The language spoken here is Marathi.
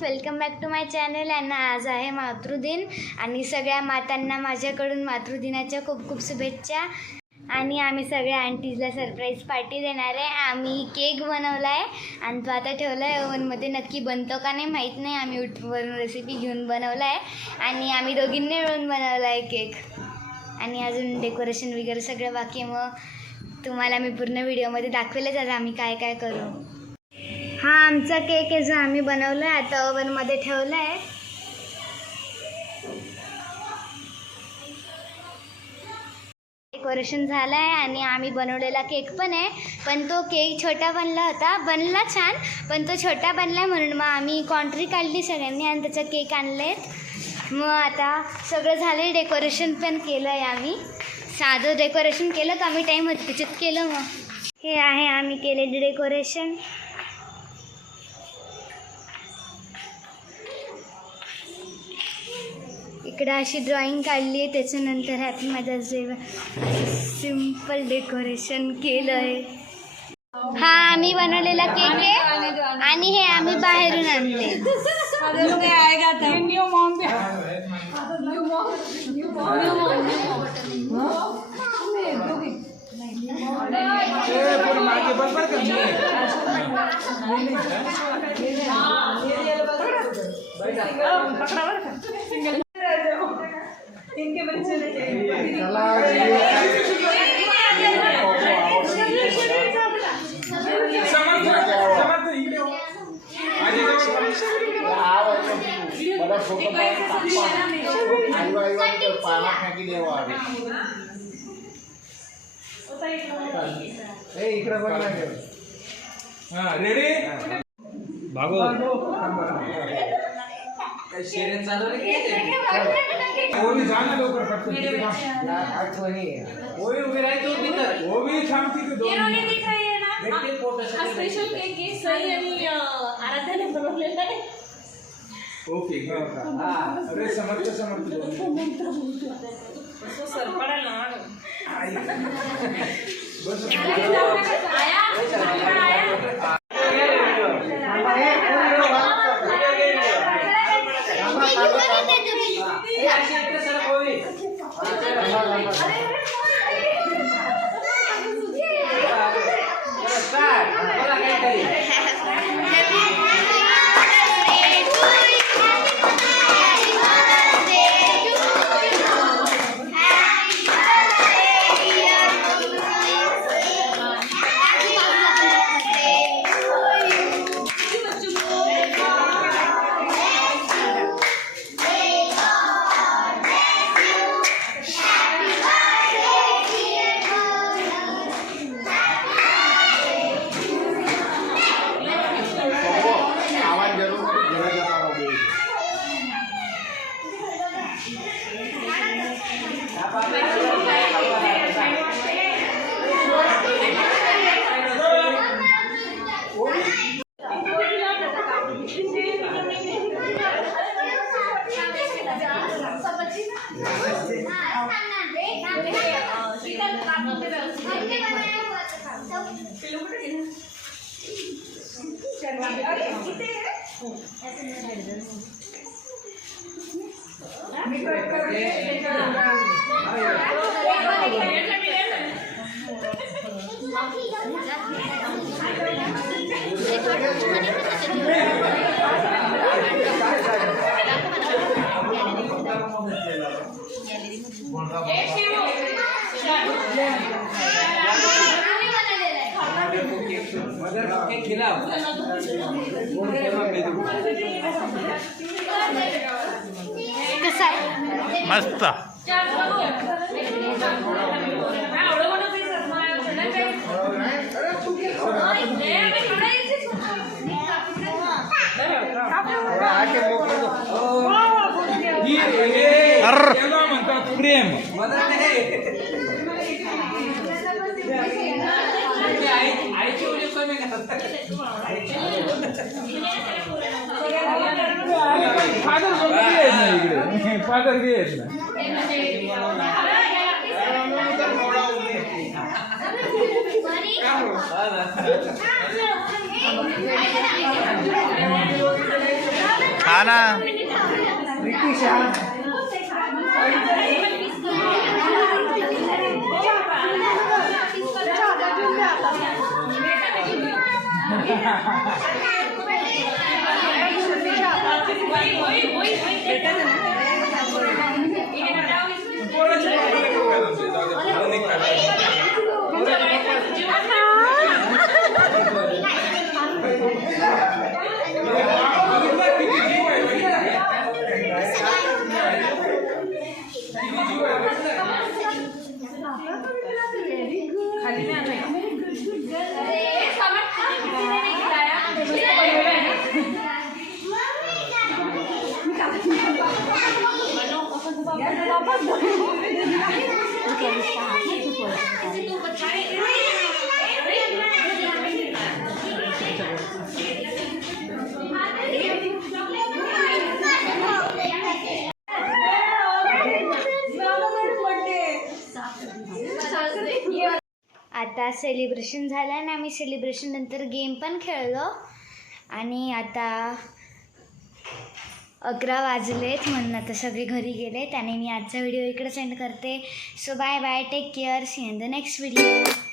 Friends, welcome back to my channel. आणि आज आहे मातृदिन आणि सगळ्या मातांना माझ्याकडून मातृदिनाच्या खूप खूप शुभेच्छा. आणि आम्ही सगळ्या आंटीजला सरप्राईज पार्टी देणार आहे. आम्ही केक बनवला आहे आणि तो आता ठेवला आहे ओव्हनमध्ये. नक्की बनतो का नाही माहीत नाही. आम्ही यूट्यूबवरून रेसिपी घेऊन बनवला आहे आणि आम्ही दोघींनी मिळून बनवला आहे केक. आणि अजून डेकोरेशन वगैरे सगळं बाकी. मग तुम्हाला मी पूर्ण व्हिडिओमध्ये दाखवेलच आज आम्ही काय काय करू. हा आमचा केक आहे जो आम्ही बनवला आहे, आता ओव्हनमध्ये ठेवला आहे. डेकोरेशन झालं आहे आणि आम्ही बनवलेला केक पण आहे. पण तो केक छोटा बनला होता, बनला छान पण तो छोटा बनला म्हणून मग आम्ही कॉन्ट्री काढली सगळ्यांनी आणि त्याचा केक आणलेत. मग आता सगळं झालं, डेकोरेशन पण केलं आहे आम्ही. साधं डेकोरेशन केलं, कमी टाईम होतं त्याच्यात केलं. मग हे आहे आम्ही केलेले डेकोरेशन. इकडे अशी ड्रॉइंग काढली आहे, त्याच्यानंतर happy Mother's Day simple decoration केलं आहे. हा आम्ही बनवलेला केक आहे आणि हे आम्ही बाहेरून आणले. इनके बच्चे रेडी भागो शेरेन चालू ओवी उभी राही तू तिथं ओवी थांबती तू दोन दिखाई है ना. स्पेशल केक आहे सई आणि आराध्याने बनवलेला आहे. ओके हां अरे समर्थ तो सर पडा ना बस आया मस्त म्हणतात प्रेम. आईची उडी कमी फादर बी येत ना. हा ना आता सेलिब्रेशन झालं आणि आम्ही सेलिब्रेशन नंतर गेम पण खेळलो आणि आता 11 वाजलेत म्हणून आता सगळे घरी गेलेत आणि मी आजचा व्हिडिओ इकडे सेंड करते. So bye bye, take care, see in the next video.